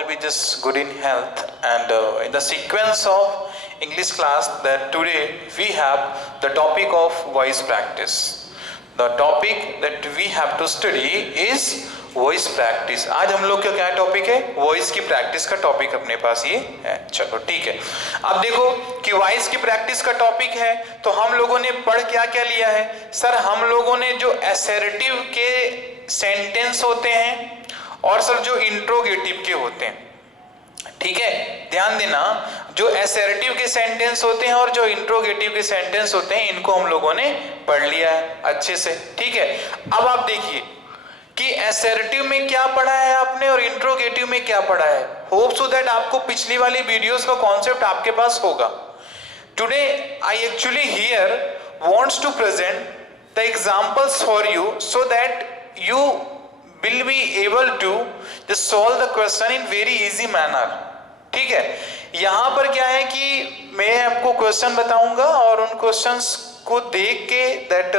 will be just good in health, and in the sequence of English class that today we have the topic of voice practice. The topic that we have to study is voice practice. आज हम लोग का क्या topic है? Voice की practice का topic अपने पास ये है। चलो ठीक है, अब देखो कि वॉइस की प्रैक्टिस का टॉपिक है तो हम लोगों ने पढ़ क्या क्या लिया है? सर हम लोगों ने जो असर्टिव के सेंटेंस होते हैं और सर जो इंट्रोगेटिव के होते हैं, ठीक है, ध्यान देना, जो असर्टिव के सेंटेंस होते हैं और जो इंट्रोगेटिव के सेंटेंस होते हैं इनको हम लोगों ने पढ़ लिया है अच्छे से। ठीक है, अब आप देखिए कि असर्टिव में क्या पढ़ा है आपने और इंट्रोगेटिव में क्या पढ़ा है। होप सो दैट आपको पिछली वाली वीडियोस का कॉन्सेप्ट आपके पास होगा। Today I actually here wants to present the examples for you so that you will be able to just solve the question in very easy manner. ठीक है, यहां पर क्या है कि मैं आपको क्वेश्चन बताऊंगा और उन क्वेश्चंस को देख के दैट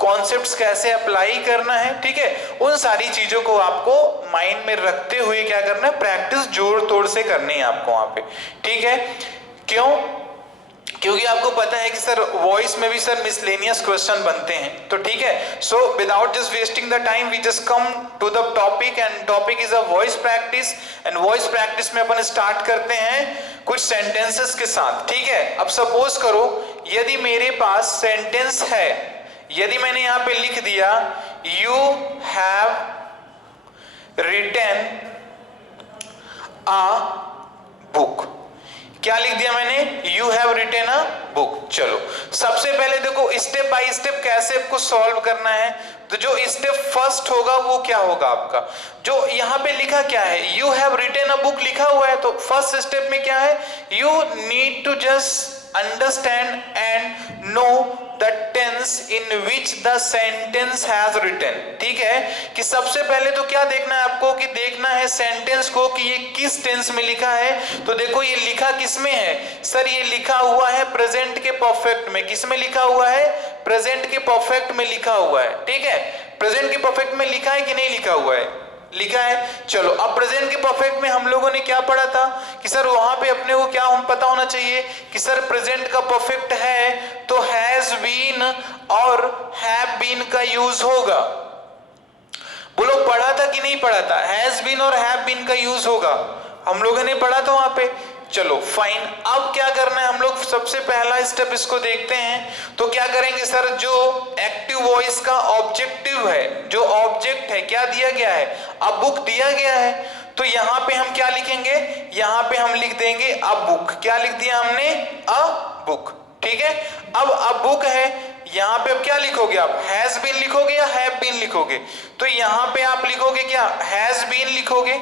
कॉन्सेप्ट्स कैसे अप्लाई करना है, ठीक है, उन सारी चीजों को आपको माइंड में रखते हुए क्या करना है, प्रैक्टिस जोर तोड़ से करनी है आपको वहां पे। ठीक है, क्यों? क्योंकि आपको पता है कि सर वॉइस में भी सर मिसलेनियस क्वेश्चन बनते हैं। तो ठीक है, so without just wasting the time we just come to the topic, and topic is a voice practice. And voice practice में अपन स्टार्ट करते हैं कुछ सेंटेंसेस के साथ। ठीक है, अब सपोज करो यदि मेरे पास सेंटेंस है, यदि मैंने यहां पे लिख दिया you have written a book, क्या लिख दिया मैंने? You have written a book. चलो सबसे पहले देखो स्टेप बाय स्टेप कैसे आपको सॉल्व करना है। तो जो स्टेप फर्स्ट होगा वो क्या होगा आपका, जो यहाँ पे लिखा क्या है, you have written a book लिखा हुआ है, तो फर्स्ट स्टेप में क्या है, you need to just understand and know the tense in which the sentence has written। ठीक है, कि सबसे पहले तो क्या देखना है आपको, कि देखना है सेंटेंस को कि ये किस टेंस में लिखा है। तो देखो ये लिखा किस में है, सर ये लिखा हुआ है प्रेजेंट के परफेक्ट में। किस में लिखा हुआ है? प्रेजेंट के परफेक्ट में लिखा हुआ है। ठीक है, प्रेजेंट के परफेक्ट में लिखा है कि नहीं लिखा हुआ है? लिखा है। चलो अब प्रेजेंट के परफेक्ट में हम लोगों ने क्या पढ़ा था कि सर वहां पे अपने को क्या हम पता होना चाहिए कि सर प्रेजेंट का परफेक्ट है तो हैज बीन और हैव बीन का यूज होगा। बोलो पढ़ा था कि नहीं पढ़ा था? हैज बीन और हैव बीन का यूज होगा, हम लोगों ने पढ़ा था वहां पे। चलो फाइन, अब क्या करना है हम लोग, सबसे पहला स्टेप इसको देखते हैं। तो क्या करेंगे सर, जो एक्टिव वॉइस का ऑब्जेक्टिव है, जो ऑब्जेक्ट है, क्या दिया गया है, अ बुक दिया गया है, तो यहाँ पे हम क्या लिखेंगे, यहाँ पे हम लिख देंगे अ बुक। क्या लिख दिया हमने? A book. ठीक है, अब अ बुक है, यहाँ पे अब क्या लिखोगे आप, हैज बीन लिखोगे या हैव बीन लिखोगे? तो यहाँ पे आप लिखोगे क्या, हैज बीन लिखोगे?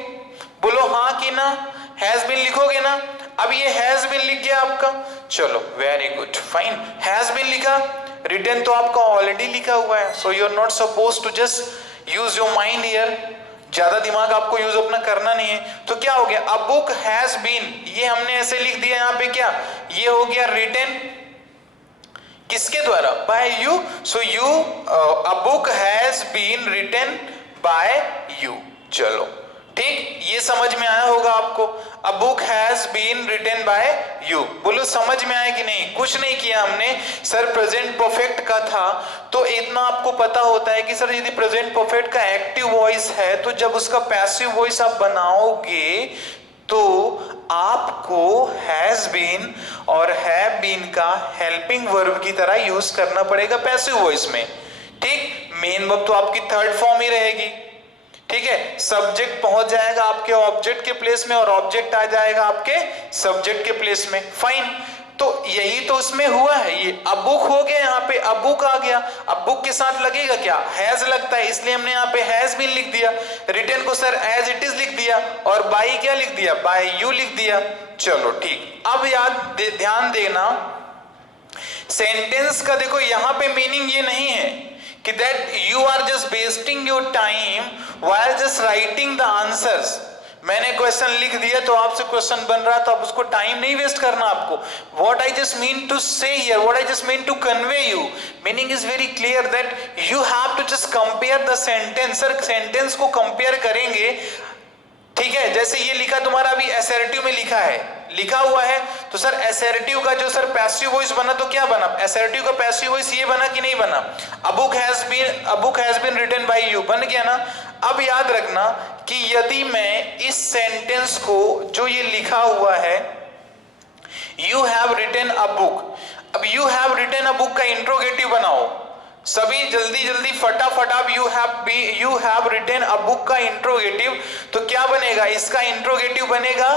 बोलो हाँ कि ना, हैज बीन लिखोगे ना? अब ये हैज बीन लिख गया आपका, चलो very good fine, has been लिखा, रिटन तो आपका ऑलरेडी लिखा हुआ है, so you are not suppose to just use your mind here, ज्यादा दिमाग आपको यूज अपना करना नहीं है। तो क्या हो गया, अ बुक हैज बीन, ये हमने ऐसे लिख दिया यहाँ पे, क्या ये हो गया रिटन किसके द्वारा, by you. So you, a book has been written by you. चलो ठीक, ये समझ में आया होगा आपको, a book has been written by you. बोलो समझ में आया कि नहीं? कुछ नहीं किया हमने, सर प्रेजेंट परफेक्ट का था तो इतना आपको पता होता है कि सर यदि प्रेजेंट परफेक्ट का एक्टिव वॉइस है तो जब उसका पैसिव वॉइस आप बनाओगे तो आपको हैज बीन और हैव बीन का हेल्पिंग वर्ब की तरह यूज करना पड़ेगा पैसिव वॉइस में। ठीक, मेन वर्ब तो आपकी थर्ड फॉर्म ही रहेगी। ठीक है, सब्जेक्ट पहुंच जाएगा आपके ऑब्जेक्ट के प्लेस में और ऑब्जेक्ट आ जाएगा आपके सब्जेक्ट के प्लेस में। फाइन, तो यही तो उसमें हुआ है, ये अ बुक हो गया, यहाँ पे अ बुक आ गया। अब बुक के साथ लगेगा क्या, हैज लगता है, इसलिए हमने यहाँ पे हैज बीन लिख दिया। रिटन को सर एज इट इज लिख दिया और बाय क्या लिख दिया, बाय यू लिख दिया। चलो ठीक, अब ध्यान देना सेंटेंस का, देखो यहाँ पे मीनिंग ये नहीं है कि that you are just wasting your time while just writing the answers. मैंने क्वेश्चन लिख दिया तो आपसे क्वेश्चन बन रहा तो आप उसको टाइम नहीं वेस्ट करना आपको। What I just mean to say here, what I just mean to convey you, meaning is very clear that you have to just compare the sentence. Sir sentence को compare करेंगे, ठीक है, जैसे ये लिखा तुम्हारा अभी असर्टिव में लिखा हुआ है, तो सर असर्टिव का जो सर पैसिव वॉइस बना तो क्या बना, असर्टिव का पैसिव वॉइस ये बना कि नहीं बना, a book has been written by you बन गया ना। अब याद रखना कि यदि मैं इस सेंटेंस को जो ये लिखा हुआ है you have written a book, अब you have written a book का इंट्रोगेटिव बनाओ सभी, जल्दी फटाफट। आप you have written a book का इंट्रोगेटिव, तो क्या बनेगा, इसका इंट्रोगेटिव बनेगा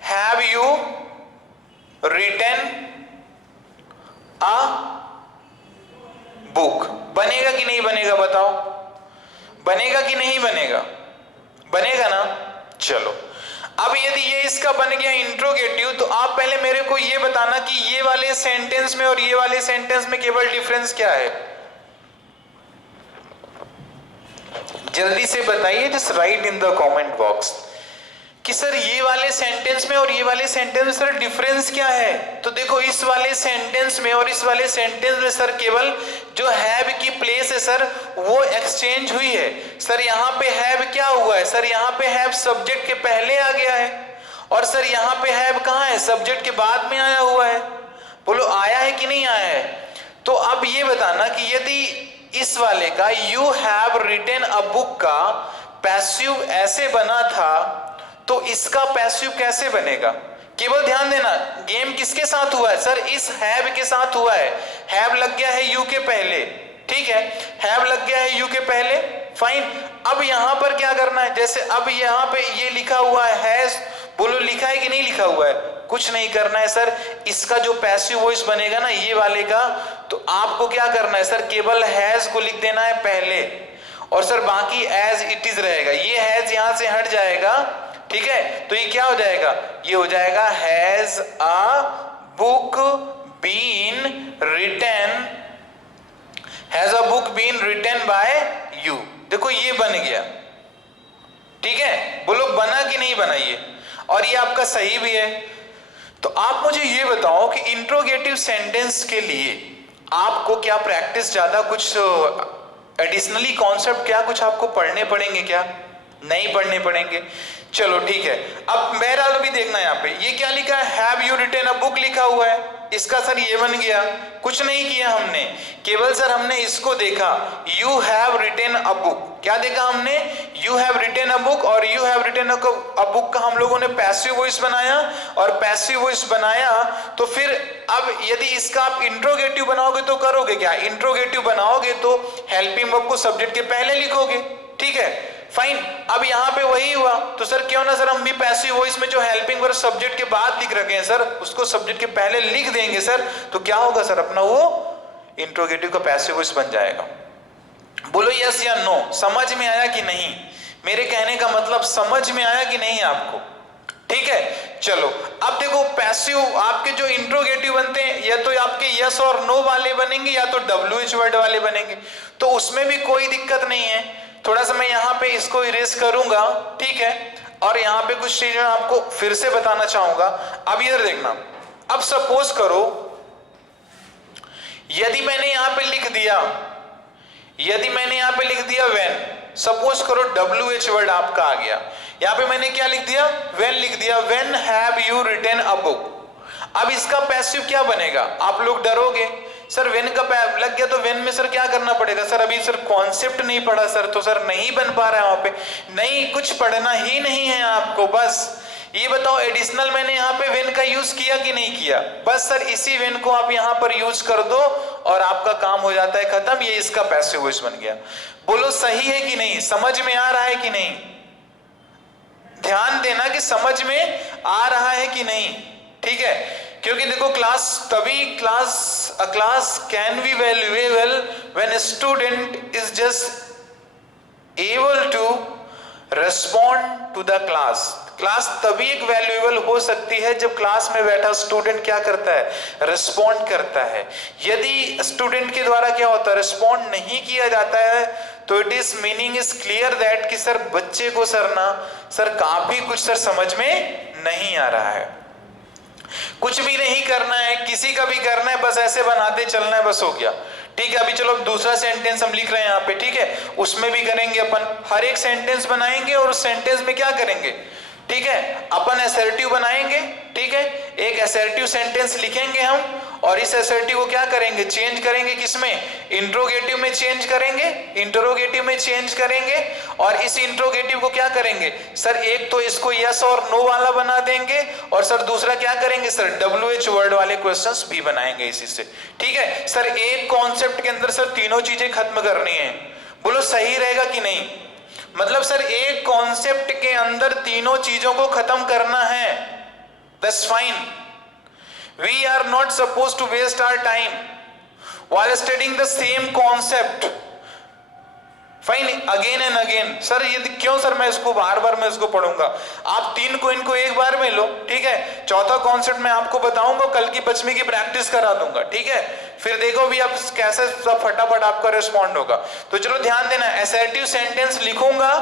have you written a book. बनेगा कि नहीं बनेगा बताओ, बनेगा कि नहीं बनेगा, बनेगा ना। चलो अब यदि ये इसका बन गया इंट्रोगेटिव, तो आप पहले मेरे को ये बताना कि ये वाले सेंटेंस में और ये वाले सेंटेंस में केवल डिफरेंस क्या है, जल्दी से बताइए, just right in the comment box कि सर ये वाले सेंटेंस में और ये वाले सेंटेंस में सर डिफरेंस क्या है। तो देखो इस वाले सेंटेंस में और इस वाले सेंटेंस में सर केवल जो हैव की प्लेस है सर वो एक्सचेंज हुई है। सर यहाँ पे हैव क्या हुआ है, सर यहाँ पे हैव सब्जेक्ट के पहले आ गया है, और सर यहाँ पे हैव कहाँ है, सब्जेक्ट के बाद में आया हुआ है। बोलो आया है कि नहीं आया है। तो अब ये बताना कि यदि इस वाले का you have written a book का पैसिव ऐसे बना था, तो इसका पैसिव कैसे बनेगा। केवल ध्यान देना गेम किसके साथ हुआ है, सर इस हैव के साथ हुआ है। हैव लग गया है यू के पहले, ठीक है, हैव लग गया है यू के पहले, फाइन। अब यहां पर क्या करना है, जैसे अब यहां पे ये लिखा हुआ है हैज, बोलो लिखा है कि नहीं लिखा हुआ है, कुछ नहीं करना है सर। इसका जो पैसिव वॉइस बनेगा ना ये वाले का, तो आपको क्या करना है सर, केवल हैज को लिख देना है पहले, और सर बाकी एज इट इज रहेगा। ये हैज यहां से हट जाएगा, ठीक है, तो ये क्या हो जाएगा, ये हो जाएगा has a book been written, has a book been written by you. देखो ये बन गया, ठीक है, बोलो बना कि नहीं बना ये, और ये आपका सही भी है। तो आप मुझे ये बताओ कि इंट्रोगेटिव सेंटेंस के लिए आपको क्या प्रैक्टिस, ज्यादा कुछ एडिशनली कॉन्सेप्ट क्या कुछ आपको पढ़ने पड़ेंगे, क्या नहीं पढ़ने पड़ेंगे। चलो ठीक है, अब बहरहाल अभी देखना यहाँ पे ये क्या लिखा है, have you written a book लिखा हुआ है, इसका सर ये बन गया, कुछ नहीं किया हमने, केवल सर हमने इसको देखा you have written a book, क्या देखा हमने, you have written a book, और you have written a book का हम लोगों ने पैसिव वॉइस बनाया, और पैसिव वॉइस बनाया तो फिर अब यदि इसका आप इंट्रोगेटिव बनाओगे तो करोगे क्या, इंट्रोगेटिव बनाओगे तो हेल्पिंग वर्ब को सब्जेक्ट के पहले लिखोगे, ठीक है, फाइन। अब यहां पे वही हुआ, तो सर क्यों ना सर हम भी पैसिव वॉइस में जो हेल्पिंग वर्ब सब्जेक्ट के बाद लिख रखे हैं सर उसको सब्जेक्ट के पहले लिख देंगे सर, तो क्या होगा सर, अपना वो इंट्रोगेटिव का पैसिव वॉइस बन जाएगा। बोलो यस या नो, समझ में आया कि नहीं, मेरे कहने का मतलब समझ में आया कि नहीं आपको, ठीक है। चलो अब देखो पैसिव आपके जो इंट्रोगेटिव बनते हैं या तो आपके यस और नो वाले बनेंगे या तो WH वर्ड वाले बनेंगे, तो उसमें भी कोई दिक्कत नहीं है। थोड़ा सा मैं यहाँ पे इसको इरेज करूंगा, ठीक है, और यहाँ पे कुछ चीजें आपको फिर से बताना चाहूंगा। अब इधर देखना, अब सपोज करो यदि मैंने यहाँ पे लिख दिया, यदि मैंने यहाँ पे लिख दिया व्हेन, सपोज करो WH वर्ड आपका आ गया, यहाँ पे मैंने क्या लिख दिया, व्हेन लिख दिया, when have you written a book. अब इसका पैसिव क्या बनेगा, आप लोग डरोगे सर व्हेन का लग गया तो व्हेन में सर क्या करना पड़ेगा, सर अभी सर कॉन्सेप्ट नहीं पढ़ा सर, तो सर नहीं बन पा रहा है वहां पे, नहीं कुछ पढ़ना ही नहीं है आपको, बस ये बताओ एडिशनल मैंने यहाँ पे व्हेन का यूज किया कि नहीं किया, बस सर इसी व्हेन को आप यहाँ पर यूज कर दो और आपका काम हो जाता है खत्म, ये इसका पैसिव वॉइस बन गया। बोलो सही है कि नहीं, समझ में आ रहा है कि नहीं, ध्यान देना कि समझ में आ रहा है कि नहीं, ठीक है, क्योंकि देखो class can be valuable when student is just able to respond to the class. Class तभी एक वैल्यूएबल हो सकती है जब क्लास में बैठा स्टूडेंट क्या करता है, रिस्पॉन्ड करता है। यदि स्टूडेंट के द्वारा क्या होता है, रिस्पॉन्ड नहीं किया जाता है, तो it is meaning is clear that कि सर बच्चे को सर काफी कुछ सर समझ में नहीं आ रहा है। कुछ भी नहीं करना है, किसी का भी करना है, बस ऐसे बनाते चलना है, बस हो गया, ठीक है। अभी चलो दूसरा सेंटेंस हम लिख रहे हैं यहाँ पे, ठीक है, उसमें भी करेंगे अपन, हर एक सेंटेंस बनाएंगे और उस सेंटेंस में क्या करेंगे, ठीक है, अपन असर्टिव बनाएंगे, ठीक है, एक असर्टिव सेंटेंस लिखेंगे हम और इस असर्टिव को क्या करेंगे, चेंज करेंगे, किसमें, इंट्रोगेटिव में चेंज करेंगे, इंटरोगेटिव में चेंज करेंगे और इस इंट्रोगेटिव को क्या करेंगे सर, एक तो इसको यस और नो वाला बना देंगे और सर दूसरा क्या करेंगे सर, WH वर्ड वाले क्वेश्चंस भी बनाएंगे इसी से, ठीक है। सर एक कॉन्सेप्ट के अंदर सर तीनों चीजें खत्म करनी है, बोलो सही रहेगा कि नहीं, मतलब सर एक कॉन्सेप्ट के अंदर तीनों चीजों को खत्म करना है, that's fine. We are not suppose to waste our time while studying the same concept fine again and again. Sir ये क्यों सर मैं इसको बार बार मैं इसको पढ़ूंगा, आप तीन को इनको एक बार में लो, ठीक है, चौथा कॉन्सेप्ट मैं आपको बताऊंगा, कल की 5वीं की प्रैक्टिस करा दूंगा, ठीक है, फिर देखो भी आप कैसे सब फटाफट आपका रिस्पॉन्ड होगा। तो चलो ध्यान देना, असर्टिव सेंटेंस लिखूंगा,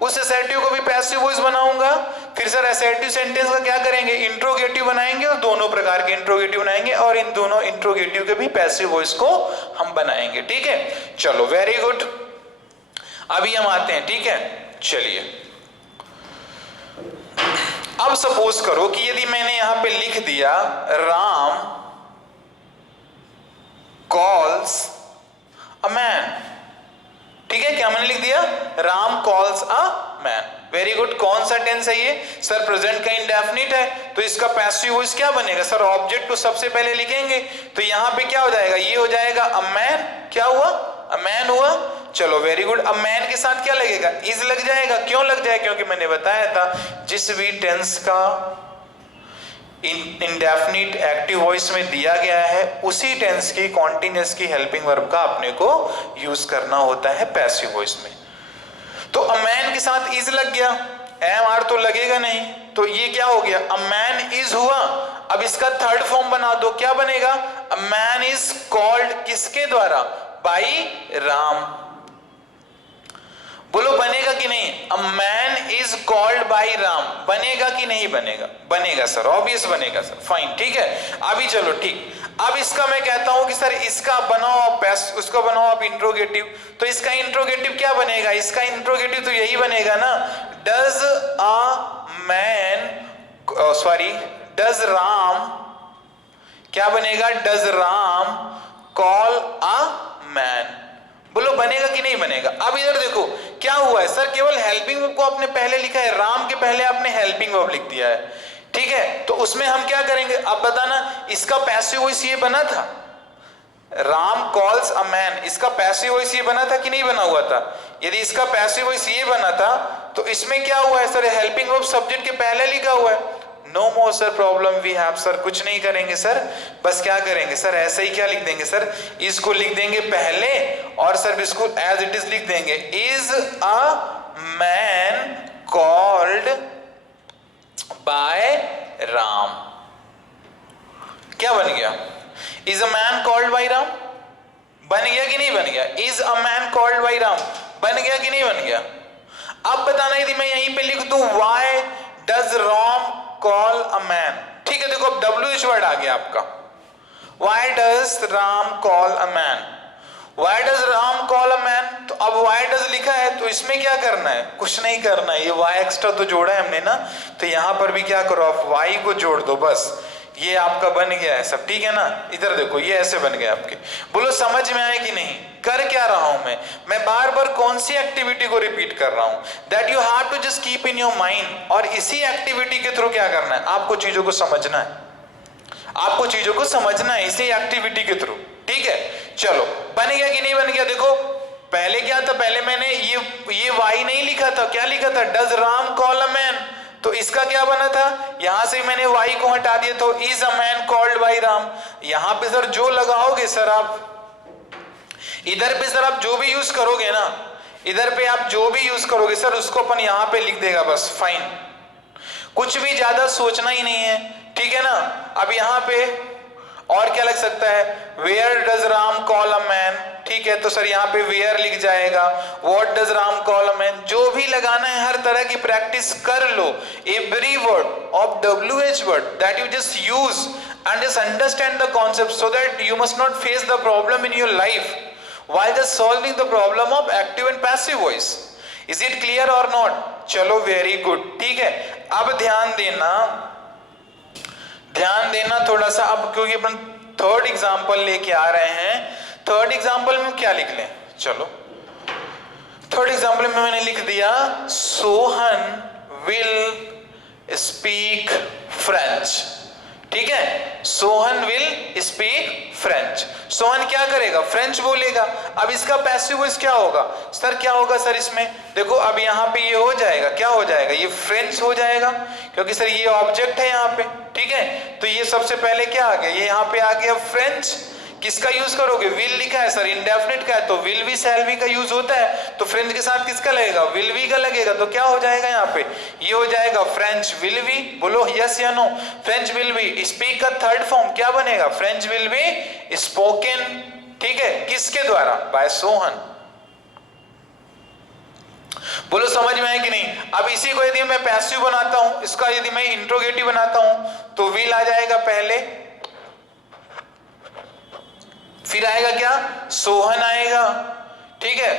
उस असर्टिव को भी पैसिव वॉइस बनाऊंगा, फिर सर असर्टिव सेंटेंस का क्या करेंगे, इंट्रोगेटिव बनाएंगे और दोनों प्रकार के इंट्रोगेटिव बनाएंगे और इन दोनों इंट्रोगेटिव के भी पैसिव वॉइस को हम बनाएंगे, ठीक है। चलो वेरी गुड, अभी हम आते हैं, ठीक है, चलिए। अब सपोज करो कि यदि मैंने यहां पे लिख दिया राम कॉल्स अ मैन, ठीक है, क्या मैंने लिख दिया, Ram calls a man, very good. कौन सा टेंस है ये सर, प्रेजेंट का इंडेफिनिट है, तो इसका पैसिव वॉइस क्या बनेगा सर, ऑब्जेक्ट को सबसे पहले लिखेंगे, तो यहां पे क्या हो जाएगा, ये हो जाएगा अ मैन, क्या हुआ, अ मैन हुआ। चलो वेरी गुड, अब मैन के साथ क्या लगेगा, इज लग जाएगा, क्यों लग जाएगा, क्योंकि मैंने बताया था जिस भी टेंस का इंडेफिनिट एक्टिव वॉइस में दिया गया है उसी टेंस की कॉन्टिन्यूअस की हेल्पिंग वर्ब का अपने को यूज करना होता है पैसिव वॉइस में। तो अ मैन के साथ इज लग गया, एम आर तो लगेगा नहीं, तो ये क्या हो गया, अ मैन इज हुआ। अब इसका थर्ड फॉर्म बना दो, क्या बनेगा, अ मैन इज कॉल्ड, किसके द्वारा, बाई राम, बोलो बनेगा कि नहीं, a man is called by Ram, बनेगा कि नहीं बनेगा, बनेगा सर, ऑब्वियस बनेगा सर, फाइन, ठीक है। अभी चलो ठीक, अब इसका मैं कहता हूं कि सर इसका बनाओ आप उसका बनाओ आप इंट्रोगेटिव, तो इसका इंट्रोगेटिव क्या बनेगा, इसका इंट्रोगेटिव तो यही बनेगा ना, does a man, sorry does Ram, क्या बनेगा, does Ram call a man, बोलो बनेगा कि नहीं बनेगा। अब इधर देखो क्या हुआ है सर, केवल हेल्पिंग वर्ब को आपने पहले लिखा है, राम के पहले आपने हेल्पिंग वर्ब लिख दिया है, ठीक है, तो उसमें हम क्या करेंगे, अब बताना, इसका पैसिव वॉइस ये बना था, राम कॉल्स अ मैन, इसका पैसिव वॉइस ये बना था कि नहीं बना हुआ था, यदि इसका पैसिव वॉइस ये बना था तो इसमें क्या हुआ है सर, हेल्पिंग वर्ब सब्जेक्ट के पहले लिखा हुआ है, no more sir problem we have, sir कुछ नहीं करेंगे सर, बस क्या करेंगे सर, ऐसे ही क्या लिख देंगे सर, इसको लिख देंगे पहले और सर इसको एज इट इज लिख देंगे, is a man called by Ram, क्या बन गया, is a man called by Ram, बन गया कि नहीं बन गया, is a man called by Ram, बन गया कि नहीं बन गया। अब बताना यदि मैं यहीं पे लिख दूं why does Ram call a man, ठीक है, देखो अब WH वर्ड आ गया आपका, why does Ram call a man, why does Ram call a man, तो अब व्हाई डज लिखा है तो इसमें क्या करना है, कुछ नहीं करना है, ये वाई एक्स्ट्रा तो जोड़ा है हमने ना, तो यहां पर भी क्या करो आप वाई को जोड़ दो, बस ये आपका बन गया है सब, ठीक है ना। इधर देखो ये ऐसे बन गया आपके, बोलो समझ में आए कि नहीं, कर क्या रहा हूं मैं बार बार कौन सी एक्टिविटी को रिपीट कर रहा हूं, that you have to just keep in your mind, और इसी एक्टिविटी के थ्रू क्या करना है, आपको चीजों को समझना है, आपको चीजों को समझना है इसी एक्टिविटी के थ्रू, ठीक है। चलो बन गया कि नहीं बन गया, देखो पहले क्या था, पहले मैंने ये वाई नहीं लिखा था, क्या लिखा था, does Ram call a man, तो इसका क्या बना था, यहां से मैंने वाई को हटा दिया तो is a man called by Ram, यहां पे सर जो लगाओगे सर आप, इधर पे सर आप जो भी यूज करोगे ना, इधर पे आप जो भी यूज करोगे सर उसको अपन यहां पे लिख देगा, बस फाइन, कुछ भी ज्यादा सोचना ही नहीं है, ठीक है ना। अब यहां पे और क्या लग सकता है, where does Ram call a man, ठीक है, तो सर यहाँ पे वेयर लिख जाएगा, what does Ram call a man, जो भी लगाना है हर तरह की प्रैक्टिस कर लो, every word of WH word that you just use and just understand the concept so that you must not face the problem in your life while just solving the problem of active and passive voice. Is it clear or not? चलो very good, ठीक है। अब ध्यान देना थोड़ा सा, अब क्योंकि अपन थर्ड एग्जाम्पल लेके आ रहे हैं। थर्ड एग्जाम्पल में क्या लिख लें, चलो थर्ड एग्जाम्पल में मैंने लिख दिया सोहन विल स्पीक फ्रेंच, ठीक है। Sohan will speak French, Sohan क्या करेगा, फ्रेंच बोलेगा। अब इसका पैसिव वॉइस क्या होगा सर, क्या होगा सर इसमें, देखो अब यहाँ पे ये हो जाएगा, क्या हो जाएगा, ये फ्रेंच हो जाएगा क्योंकि सर ये ऑब्जेक्ट है यहाँ पे, ठीक है। तो ये सबसे पहले क्या आ गया, ये यहाँ पे आ गया फ्रेंच। किसका यूज करोगे, विल लिखा है सर, इंडेफिनिट का है तो विल भी शैल भी का यूज होता है, तो फ्रेंच के साथ किसका लगेगा, विल भी का लगेगा। तो क्या हो जाएगा यहाँ पे, ये हो जाएगा फ्रेंच विल बी, बोलो यस या no, French will be. Speak का थर्ड फॉर्म क्या बनेगा, फ्रेंच विल बी स्पोकन, ठीक है, किसके द्वारा, बाय सोहन। बोलो समझ में आए कि नहीं। अब इसी को यदि मैं पैसिव बनाता हूं, इसका यदि मैं इंट्रोगेटिव बनाता हूं तो विल आ जाएगा पहले, फिर आएगा क्या, सोहन आएगा, ठीक है,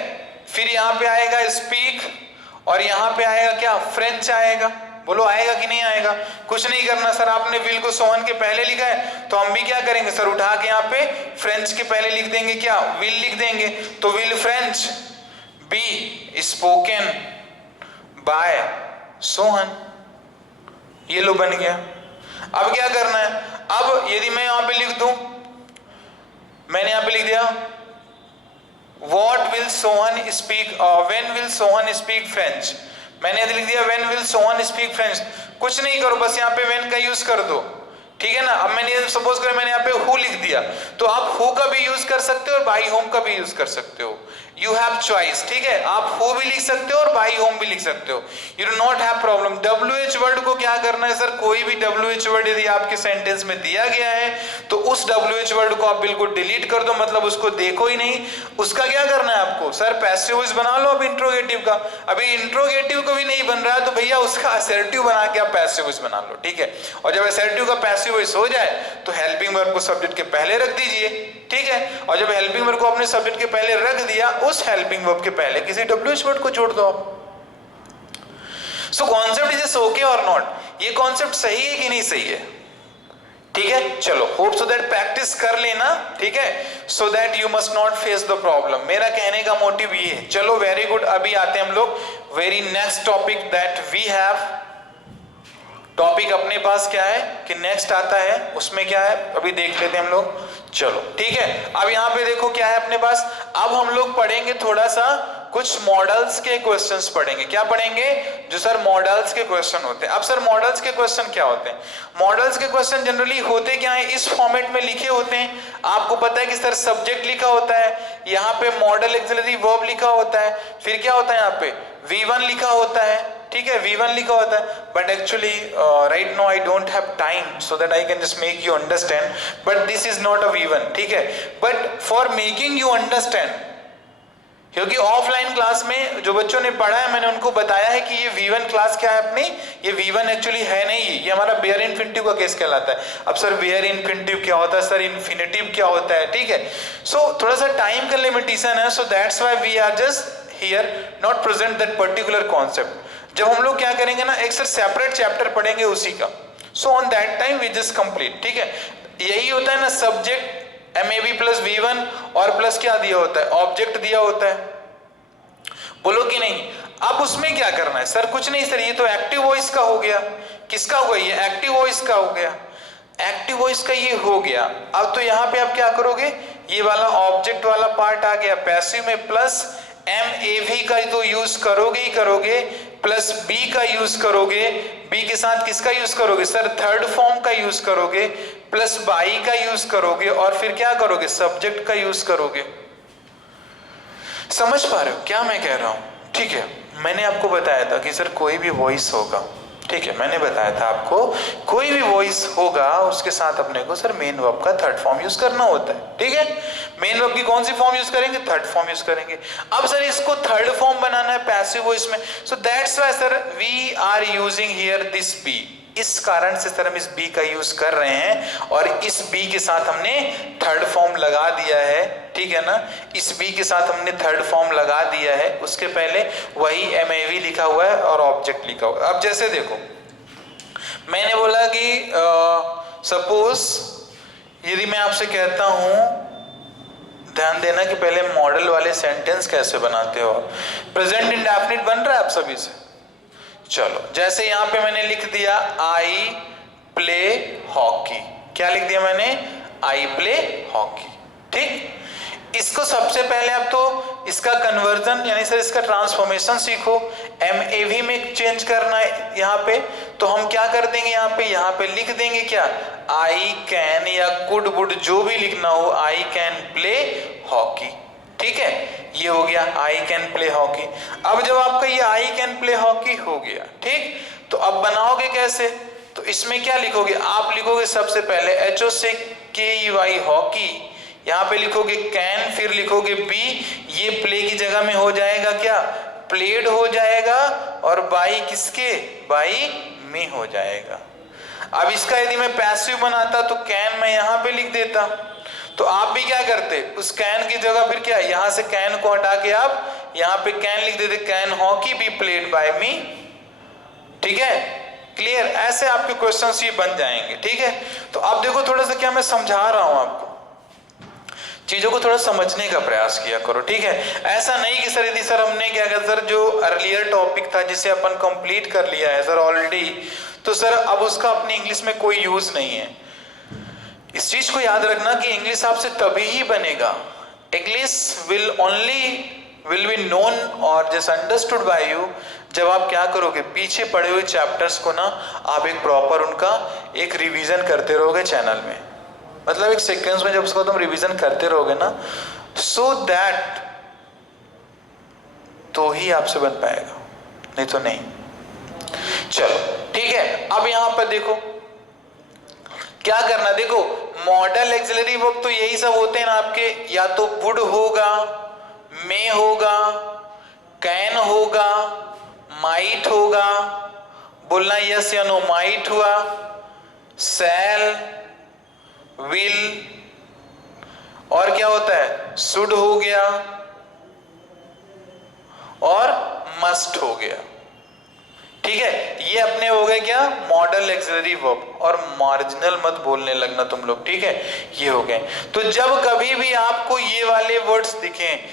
फिर यहां पे आएगा स्पीक और यहां पे आएगा क्या, फ्रेंच आएगा। बोलो आएगा कि नहीं आएगा, कुछ नहीं करना सर, आपने विल को सोहन के पहले लिखा है तो हम भी क्या करेंगे सर, उठा के यहाँ पे फ्रेंच के पहले लिख देंगे, क्या विल लिख देंगे, तो will French be spoken by Sohan, ये लो बन गया। अब क्या करना है, अब यदि मैं यहां पे लिख दूं, मैंने यहां पे लिख दिया what will Sohan speak, when will Sohan speak French, मैंने यदि लिख दिया when will Sohan speak French, कुछ नहीं करो बस यहाँ पे व्हेन का यूज कर दो, ठीक है ना। अब मैंने सपोज करें मैंने यहाँ पे हु लिख दिया, तो आप हु का भी यूज कर सकते हो और बाई होम का भी यूज कर सकते हो, यू हैव चॉइस, ठीक है। आप हु भी लिख सकते हो और बाई होम भी लिख सकते हो, you do not have problem. WH word को क्या करना है सर, कोई भी WH वर्ड यदि आपके सेंटेंस में दिया गया है तो उस WH वर्ड को आप बिल्कुल डिलीट कर दो, मतलब उसको देखो ही नहीं। उसका क्या करना है आपको, सर पैसिव वॉइस बना लो अब इंट्रोगेटिव का। अभी इंट्रोगेटिव को भी नहीं बन रहा है तो भैया उसका असर्टिव बना के आप पैसिव वॉइस बना लो, ठीक है। और जब असर्टिव का पैसिव वॉइस हो जाए तो हेल्पिंग वर्ब को सब्जेक्ट के पहले रख दीजिए, ठीक है। और जब हेल्पिंग वर्ब को अपने सब्जेक्ट के पहले रख दिया, उस हेल्पिंग वर्ब के पहले किसी WH वर्ड को जोड़ दो आप। So concept is is okay और नॉट, ये कॉन्सेप्ट सही है कि नहीं सही है, ठीक है। चलो होप सो दैट प्रैक्टिस कर लेना, ठीक है, सो that you must not face the problem. मेरा कहने का मोटिव ये है। चलो वेरी गुड, अभी आते हैं हम लोग very next topic that we have. Topic अपने पास क्या है कि नेक्स्ट आता है, उसमें क्या है अभी देख लेते हैं हम लोग, चलो ठीक है। अब यहाँ पे देखो क्या है अपने पास, अब हम लोग पढ़ेंगे थोड़ा सा कुछ मॉडल्स के क्वेश्चंस पढ़ेंगे। क्या पढ़ेंगे, जो सर मॉडल्स के क्वेश्चन होते हैं। अब सर मॉडल्स के क्वेश्चन क्या होते हैं, मॉडल्स के क्वेश्चन जनरली होते क्या है, इस फॉर्मेट में लिखे होते हैं। आपको पता है कि सर सब्जेक्ट लिखा होता है, यहाँ पे मॉडल एक्सिलरी वर्ब लिखा होता है, फिर क्या होता है यहाँ पे V1 लिखा होता है, ठीक है, V1 लिखा होता है। But actually right now I don't have time so that I can just make you understand, but this is not a V1, ठीक है। But for making you understand, क्योंकि ऑफलाइन क्लास में जो बच्चों ने पढ़ा है मैंने उनको बताया है कि ये V1 क्लास क्या है अपनी, ये V1 एक्चुअली है नहीं, ये हमारा बेयर इन्फिनिटिव का केस कहलाता है। अब सर बेयर इन्फिनिटिव क्या होता है, सर इन्फिनिटिव क्या होता है, ठीक है। सो थोड़ा सा टाइम का लिमिटेशन है, so that's why we are just here not present that particular concept. जब हम लोग क्या करेंगे ना, एक सर सेपरेट चैप्टर पढ़ेंगे उसी का, so on that time we just complete, ठीक है। यही होता है ना, सब्जेक्ट MAB प्लस V1 और प्लस क्या दिया होता है, ऑब्जेक्ट दिया होता है, बोलो कि नहीं। अब उसमें क्या करना है सर, कुछ नहीं सर, ये तो एक्टिव वॉइस का हो गया, किसका हो गया, ये एक्टिव वॉइस का हो गया, एक्टिव वॉइस का ये हो गया। अब तो यहाँ पे आप क्या करोगे, ये वाला ऑब्जेक्ट वाला पार्ट आ गया पैसिव में, प्लस MAV का तो यूज करोगे ही करोगे, प्लस B का यूज करोगे, B के साथ किसका यूज करोगे सर, थर्ड फॉर्म का यूज करोगे, प्लस बाई का यूज करोगे, और फिर क्या करोगे, सब्जेक्ट का यूज करोगे। समझ पा रहे हो क्या मैं कह रहा हूं, ठीक है। मैंने आपको बताया था कि सर कोई भी वॉइस होगा, ठीक है, मैंने बताया था आपको कोई भी वॉइस होगा उसके साथ अपने को सर मेन वर्ब का थर्ड फॉर्म यूज करना होता है, ठीक है। मेन वर्ब की कौन सी फॉर्म यूज करेंगे, थर्ड फॉर्म यूज करेंगे। अब सर इसको थर्ड फॉर्म बनाना है पैसिव वॉइस में, so that's why sir we are using here this be, इस कारण से सर हम इस बी का यूज कर रहे हैं और इस बी के साथ हमने थर्ड फॉर्म लगा दिया है, ठीक है ना। इस बी के साथ हमने थर्ड फॉर्म लगा दिया है, उसके पहले वही MAV लिखा हुआ है और ऑब्जेक्ट लिखा हुआ है। अब जैसे देखो मैंने बोला कि सपोज यदि मैं आपसे कहता हूं, ध्यान देना कि पहले मॉडल वाले सेंटेंस कैसे बनाते हो। प्रेजेंट इंडेफिनिट बन रहा है आप सभी से। चलो जैसे यहां पे मैंने लिख दिया आई प्ले हॉकी, क्या लिख दिया मैंने, आई प्ले हॉकी, ठीक। इसको सबसे पहले आप तो इसका कन्वर्जन यानी सर इसका ट्रांसफॉर्मेशन सीखो। MAV में चेंज करना है यहाँ पे, तो हम क्या कर देंगे, यहाँ पे लिख देंगे क्या, आई कैन या कुड वुड जो भी लिखना हो, आई कैन प्ले हॉकी, ठीक है। ये हो गया आई कैन प्ले हॉकी। अब जब आपका ये आई कैन प्ले हॉकी हो गया, ठीक, तो अब बनाओगे कैसे, तो इसमें क्या लिखोगे, आप लिखोगे सबसे पहले HOKEY हॉकी, यहाँ पे लिखोगे कैन, फिर लिखोगे बी, ये प्ले की जगह में हो जाएगा क्या, प्लेड हो जाएगा, और बाई किसके, बाई मी हो जाएगा। अब इसका यदि मैं पैसिव बनाता तो कैन मैं यहाँ पे लिख देता, तो आप भी क्या करते, उस कैन की जगह फिर क्या, यहाँ से कैन को हटा के आप यहाँ पे कैन लिख देते, can hockey be played by me, ठीक है, क्लियर। ऐसे आपके क्वेश्चंस ये बन जाएंगे, ठीक है। तो अब देखो थोड़ा सा क्या मैं समझा रहा हूं आपको, चीजों को थोड़ा समझने का प्रयास किया करो, ठीक है। ऐसा नहीं कि सर यदि सर हमने क्या किया, सर जो अर्लियर टॉपिक था जिसे अपन कंप्लीट कर लिया है सर ऑलरेडी, तो सर अब उसका अपनी इंग्लिश में कोई यूज नहीं है। इस चीज को याद रखना कि इंग्लिश आपसे तभी ही बनेगा, इंग्लिश विल बी नोन और जस्ट अंडरस्टूड बाय यू, जब आप क्या करोगे, पीछे पड़े हुए चैप्टर्स को ना आप एक प्रॉपर उनका एक रिवीजन करते रहोगे चैनल में, मतलब एक सीक्वेंस में जब उसको तुम रिवीजन करते रहोगे ना, सो दैट तो ही आपसे बन पाएगा, नहीं तो नहीं। चलो ठीक है, अब यहां पर देखो क्या करना, देखो मॉडल एक्सिलरी वर्ब तो यही सब होते हैं ना आपके, या तो वुड होगा, मे होगा, कैन होगा, माइट होगा, बोलना यस या नो, माइट हुआ, शैल, विल, और क्या होता है, शुड हो गया, और मस्ट हो गया, ठीक है। ये अपने हो गए क्या, मॉडल एक्सिलरी वर्ब, और मार्जिनल मत बोलने लगना तुम लोग, ठीक है। ये हो गए। तो जब कभी भी आपको ये वाले वर्ड्स दिखें,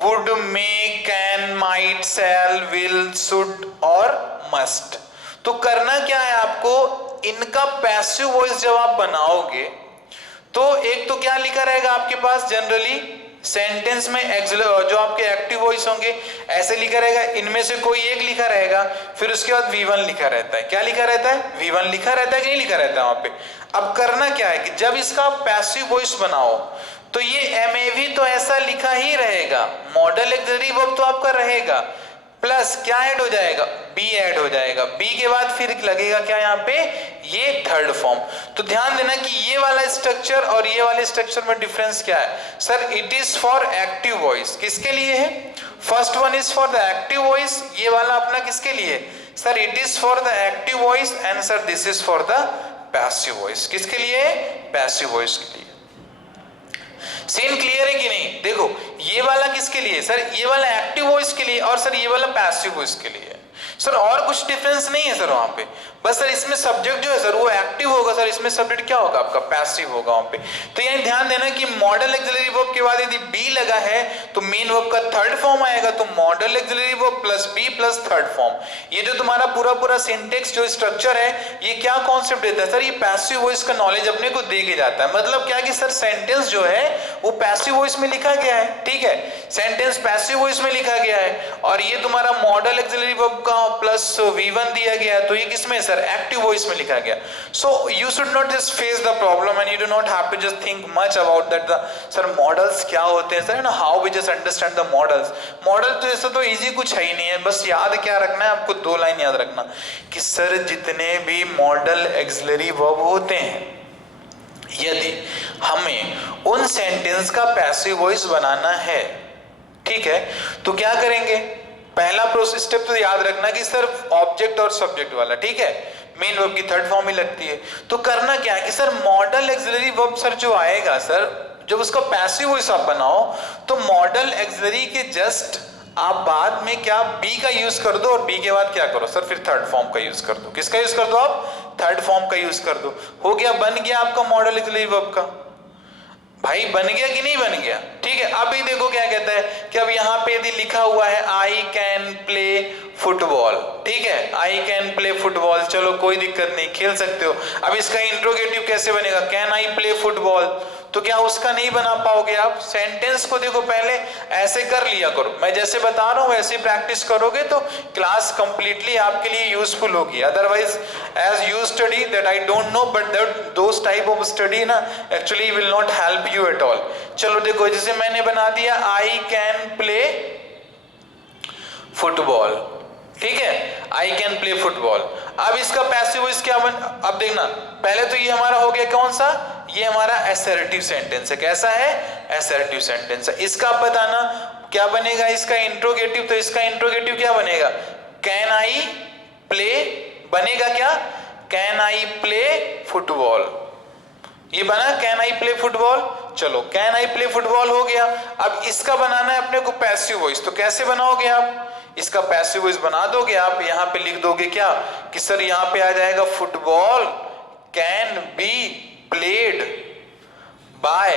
would, may, can, might, shall, will, should और मस्ट, तो करना क्या है आपको, इनका पैसिव वॉइस जब आप बनाओगे तो एक तो क्या लिखा रहेगा आपके पास, जनरली सेंटेंस में जो आपके एक्टिव वॉइस होंगे ऐसे लिखा रहेगा, इनमें से कोई एक लिखा रहेगा, फिर उसके बाद V1 लिखा रहता है। क्या लिखा रहता है, V1 लिखा रहता है कि नहीं लिखा रहता है वहां पे। अब करना क्या है कि जब इसका पैसिव वॉइस बनाओ तो ये MAV तो ऐसा लिखा ही रहेगा, मॉडल एक्सिलरी वर्ब तो आपका रहेगा, प्लस क्या ऐड हो जाएगा, बी ऐड हो जाएगा, बी के बाद फिर लगेगा क्या यहाँ पे, ये थर्ड फॉर्म। तो ध्यान देना कि ये वाला स्ट्रक्चर और ये वाले स्ट्रक्चर में डिफरेंस क्या है, sir it is for active voice, किसके लिए है, first one is for the active voice, ये वाला अपना किसके लिए, sir it is for the active voice, and sir this is for the passive voice, किसके लिए, पैसिव वॉइस के लिए। सीन क्लियर है कि नहीं, देखो ये वाला किसके लिए, सर ये वाला एक्टिव वॉइस के लिए, और सर ये वाला पैसिव वॉइस के लिए। सर और कुछ डिफरेंस नहीं है सर वहां पे, बस सर इसमें सब्जेक्ट जो है सर वो एक्टिव होगा, सर इसमें सब्जेक्ट क्या होगा आपका, पैसिव होगा वहां पे। तो यानी ध्यान देना कि मॉडल एक्सिलरी वर्ब के बाद यदि बी लगा है तो मेन वर्ब का थर्ड फॉर्म आएगा, तो modal auxiliary verb plus be plus third form. ये जो तुम्हारा पूरा सिंटेक्स जो स्ट्रक्चर है, ये क्या कॉन्सेप्ट देता है, सर ये पैसिव वॉइस का नॉलेज अपने को दे के जाता है। मतलब क्या कि सर सेंटेंस जो है वो पैसिव वॉइस में लिखा गया है, ठीक है, सेंटेंस पैसिव वॉइस में लिखा गया है, और ये तुम्हारा मॉडल एक्सिलरी वर्ब का प्लस V1 दिया गया है, तो ये किसमें सर, एक्टिव वॉइस में लिखा गया। So you should not just face the problem and you do not have to just think much about that the sir modals क्या होते हैं, सर ना how we just understand the modals. Modal तो ऐसा तो इजी कुछ है ही नहीं है, बस याद क्या रखना है आपको, दो लाइन याद रखना कि सर जितने भी मॉडल एक्सिलरी वर्ब होते हैं, यदि हमें उन सेंटेंस का पैसिव वॉइस बनाना है, ठीक है, तो क्या करेंगे, पहला प्रोसेस स्टेप तो याद रखना कि सर ऑब्जेक्ट और सब्जेक्ट वाला, ठीक है, मेन वर्ब की थर्ड फॉर्म ही लगती है। तो करना क्या है कि sir model auxiliary verb sir जो आएगा सर, जब उसका पैसिव वॉइस आप बनाओ तो मॉडल एक्सिलरी के जस्ट आप बाद में क्या बी का यूज कर दो और बी के बाद क्या करो सर, फिर थर्ड फॉर्म का यूज कर दो। किसका यूज कर दो आप? थर्ड फॉर्म का यूज कर दो। हो गया, बन गया आपका मॉडल एक्सिलरी वर्ब का। भाई बन गया कि नहीं बन गया? ठीक है। अभी देखो क्या कहता है कि अब यहाँ पे यदि लिखा हुआ है आई कैन प्ले फुटबॉल, ठीक है, आई कैन प्ले फुटबॉल, चलो कोई दिक्कत नहीं, खेल सकते हो। अब इसका इंट्रोगेटिव कैसे बनेगा? कैन आई प्ले फुटबॉल, तो क्या उसका नहीं बना पाओगे आप? सेंटेंस को देखो पहले ऐसे कर लिया करो, मैं जैसे बता रहा हूं वैसे प्रैक्टिस करोगे तो क्लास कंप्लीटली आपके लिए यूजफुल होगी। Otherwise as you study that I don't know, but those type of study ना actually will not help you at all. चलो देखो, जैसे मैंने बना दिया आई कैन प्ले फुटबॉल, ठीक है, आई कैन प्ले फुटबॉल। अब इसका पैसिव वॉइस क्या बन, अब देखना, पहले तो ये हमारा हो गया कौन सा, ये हमारा असर्टिव सेंटेंस है। कैसा है? असर्टिव सेंटेंस है। इसका आप बताना क्या बनेगा इसका इंट्रोगेटिव, तो इसका इंट्रोगेटिव क्या बनेगा? कैन आई प्ले बनेगा क्या? कैन आई प्ले फुटबॉल, ये बना कैन आई प्ले फुटबॉल। चलो कैन आई प्ले फुटबॉल हो गया। अब इसका बनाना है अपने को पैसिव वॉइस, तो कैसे बनाओगे आप? इसका पैसिव वॉइस बना दोगे आप, यहां पे लिख दोगे क्या कि सर यहां पे आ जाएगा football can be played by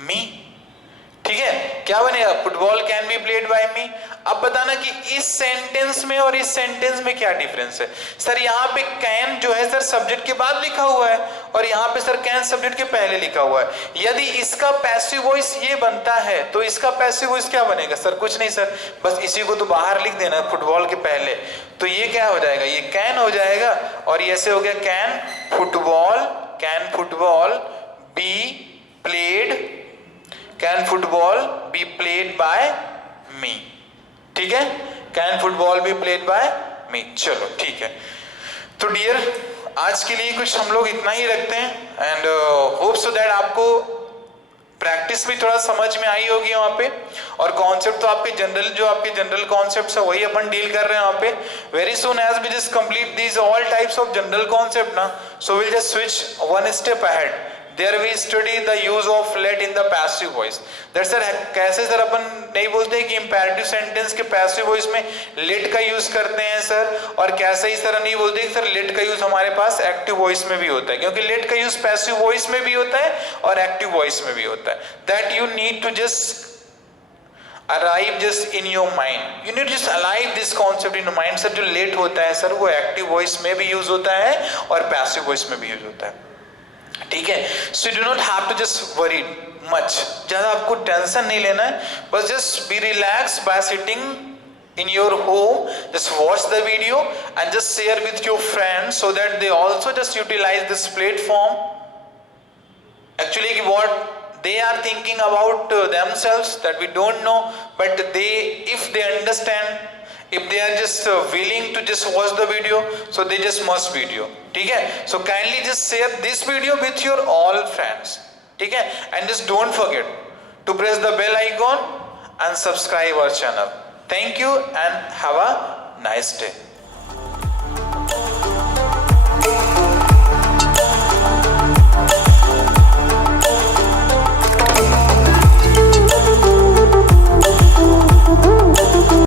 me, ठीक है, क्या बनेगा? Football can be played by me. अब बताना कि इस सेंटेंस में और इस सेंटेंस में क्या डिफरेंस है। सर यहाँ पे कैन जो है सर सब्जेक्ट के बाद लिखा हुआ है और यहाँ पे सर कैन सब्जेक्ट के पहले लिखा हुआ है। यदि इसका पैसिव वॉइस ये बनता है तो इसका पैसिव वॉइस क्या बनेगा? सर कुछ नहीं सर, बस इसी को तो बाहर लिख देना फुटबॉल के पहले, तो ये क्या हो जाएगा? ये कैन हो जाएगा। और ये ऐसे हो गया can football be played, can football be played by me, ठीक है, can football be played by me. चलो ठीक है। तो डियर आज के लिए कुछ हम लोग इतना ही रखते हैं एंड होप सो दैट आपको प्रैक्टिस भी थोड़ा समझ में आई होगी वहां पे, और कॉन्सेप्ट तो आपके जनरल कॉन्सेप्ट्स है वही अपन डील कर रहे हैं वहां पे। Very soon as we just complete these all types of general concept ना, so will just switch one step ahead. There we study the use of let in the passive voice. That's sir कैसे sir अपन नहीं बोलते कि imperative sentence के passive voice में let का use करते हैं सर, और कैसे ही सर नहीं बोलते कि सर let का use हमारे पास active voice में भी होता है, क्योंकि let का use passive voice में भी होता है और active voice में भी होता है। That you need to just arrive just in your mind. You need to just alive this concept in your mind. Sir जो let होता है सर वो active voice में भी use होता है और passive voice में भी use होता है, ठीक है। So do not have to just worry much, ज्यादा आपको टेंशन नहीं लेना है, बस just be relax by sitting in your home, just watch the video and just share with your friends so that they also just utilize this platform. Actually what they are thinking about themselves that we don't know, but if they understand, if they are just willing to just watch the video, so they just must video, ठीक है। So kindly just share this video with your all friends, ठीक है, and just don't forget to press the bell icon and subscribe our channel. Thank you and have a nice day.